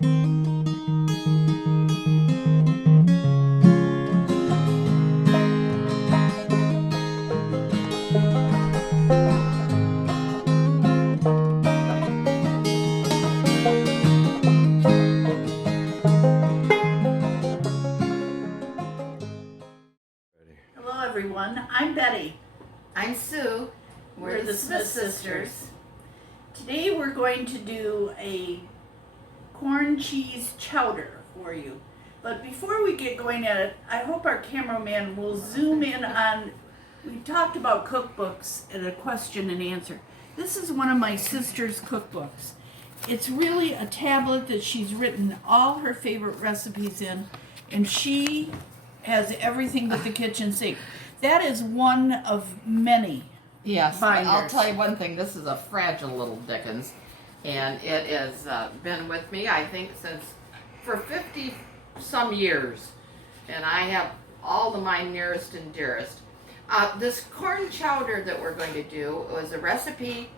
Hello everyone, I'm Betty. I'm Sue. We're the Smith Sisters. Today we're going to do a corn cheese chowder for you. But before we get going at it, I hope our cameraman will zoom in on, we talked about cookbooks and a question and answer. This is one of my sister's cookbooks. It's really a tablet that she's written all her favorite recipes in, and she has everything but the kitchen sink. That is one of many. Yes, binders. I'll tell you one thing. This is a fragile little Dickens, and it has been with me, I think, for 50 some years, and I have all of my nearest and dearest. This corn chowder that we're going to do was a recipe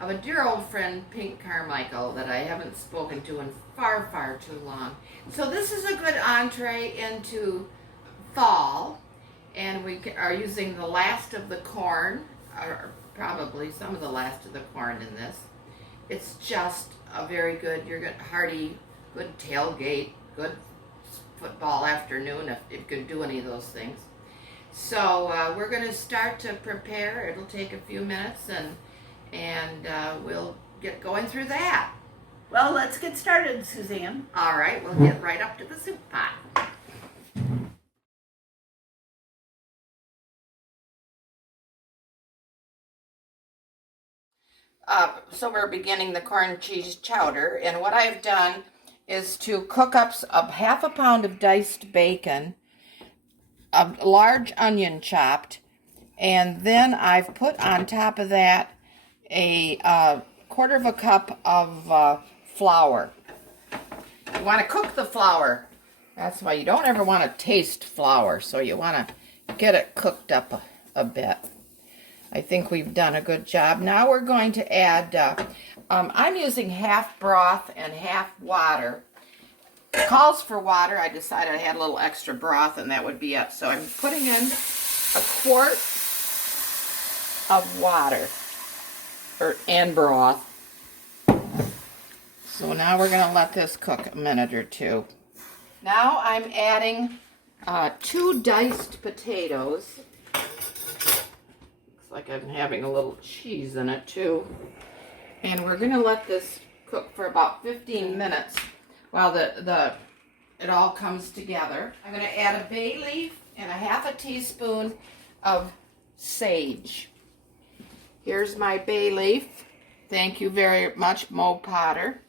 of a dear old friend, Pink Carmichael, that I haven't spoken to in far, far too long. So this is a good entree into fall, and we are using the last of the corn, or probably some of the last of the corn in this. It's just a very good, you're good, hearty, good tailgate, good football afternoon if you could do any of those things. So we're going to start to prepare. It'll take a few minutes, and we'll get going through that. Well, let's get started, Suzanne. All right, we'll get right up to the soup pot. So we're beginning the corn cheese chowder, and what I've done is to cook up half a pound of diced bacon, a large onion chopped, and then I've put on top of that a quarter of a cup of flour. You want to cook the flour. That's why you don't ever want to taste flour, so you want to get it cooked up a bit. I think we've done a good job. Now we're going to add, I'm using half broth and half water. It calls for water. I decided I had a little extra broth and that would be it. So I'm putting in a quart of water and broth. So now we're going to let this cook a minute or two. Now I'm adding 2 diced potatoes. Like I'm having a little cheese in it too. And we're going to let this cook for about 15 minutes while it all comes together. I'm going to add a bay leaf and a half a teaspoon of sage. Here's my bay leaf. Thank you very much, Mo Potter.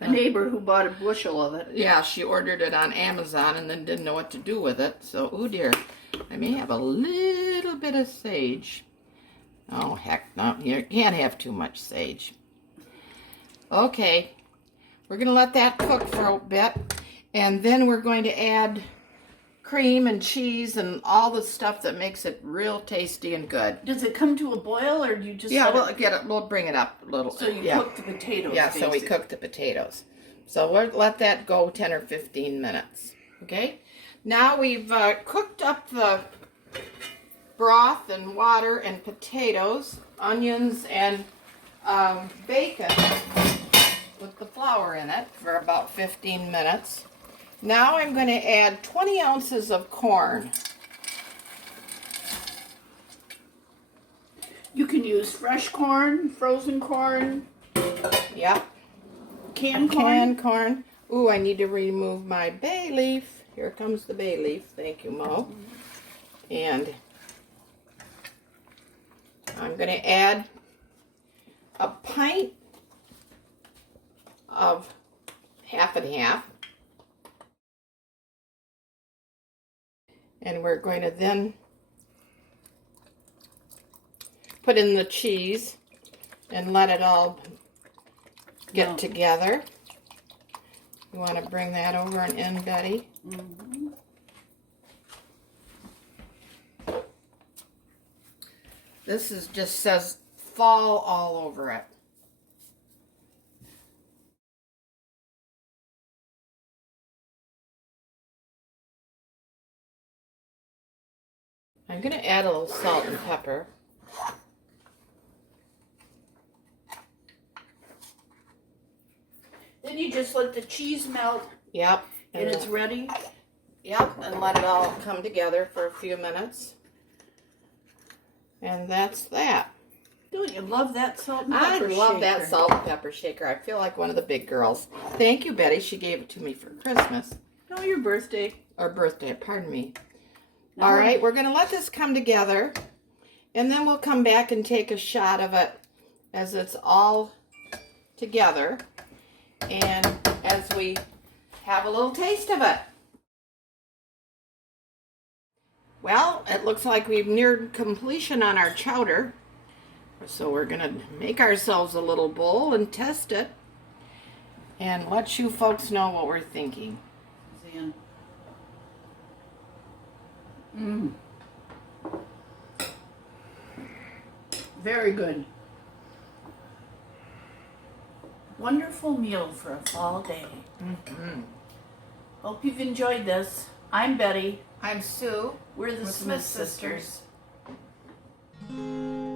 A neighbor who bought a bushel of it. Yeah, she ordered it on Amazon and then didn't know what to do with it. So, oh dear. I may have a little bit of sage. Oh, heck, no, you can't have too much sage. Okay, we're going to let that cook for a bit, and then we're going to add cream and cheese and all the stuff that makes it real tasty and good. Does it come to a boil, or do you just... Yeah, we'll bring it up a little. So you cook the potatoes, Yeah, basically. So we cook the potatoes. So we'll let that go 10 or 15 minutes, okay? Now we've cooked up the broth and water and potatoes, onions and bacon with the flour in it for about 15 minutes. Now I'm going to add 20 ounces of corn. You can use fresh corn, frozen corn. Yep. Canned corn. Canned corn. Ooh, I need to remove my bay leaf. Here comes the bay leaf. Thank you, Mo. And I'm going to add a pint of half and half. And we're going to then put in the cheese and let it all get together. You want to bring that over and in, Betty? Mm-hmm. This just says fall all over it. I'm going to add a little salt and pepper. Then you just let the cheese melt Yep. and it's ready. Yep, and let it all come together for a few minutes. And that's that. Don't you love that salt and I pepper love that shaker? salt and pepper shaker. I feel like one of the big girls. Thank you, Betty. She gave it to me for Christmas. No, your birthday. Or birthday, pardon me. Now All right, we're going to let this come together. And then we'll come back and take a shot of it as it's all together. And as we have a little taste of it. Well, it looks like we've neared completion on our chowder. So we're going to make ourselves a little bowl and test it. And let you folks know what we're thinking. Mmm. Very good. Wonderful meal for a fall day. Mm-hmm. Hope you've enjoyed this. I'm Betty. I'm Sue. We're the With Smith Smith sisters. Sisters.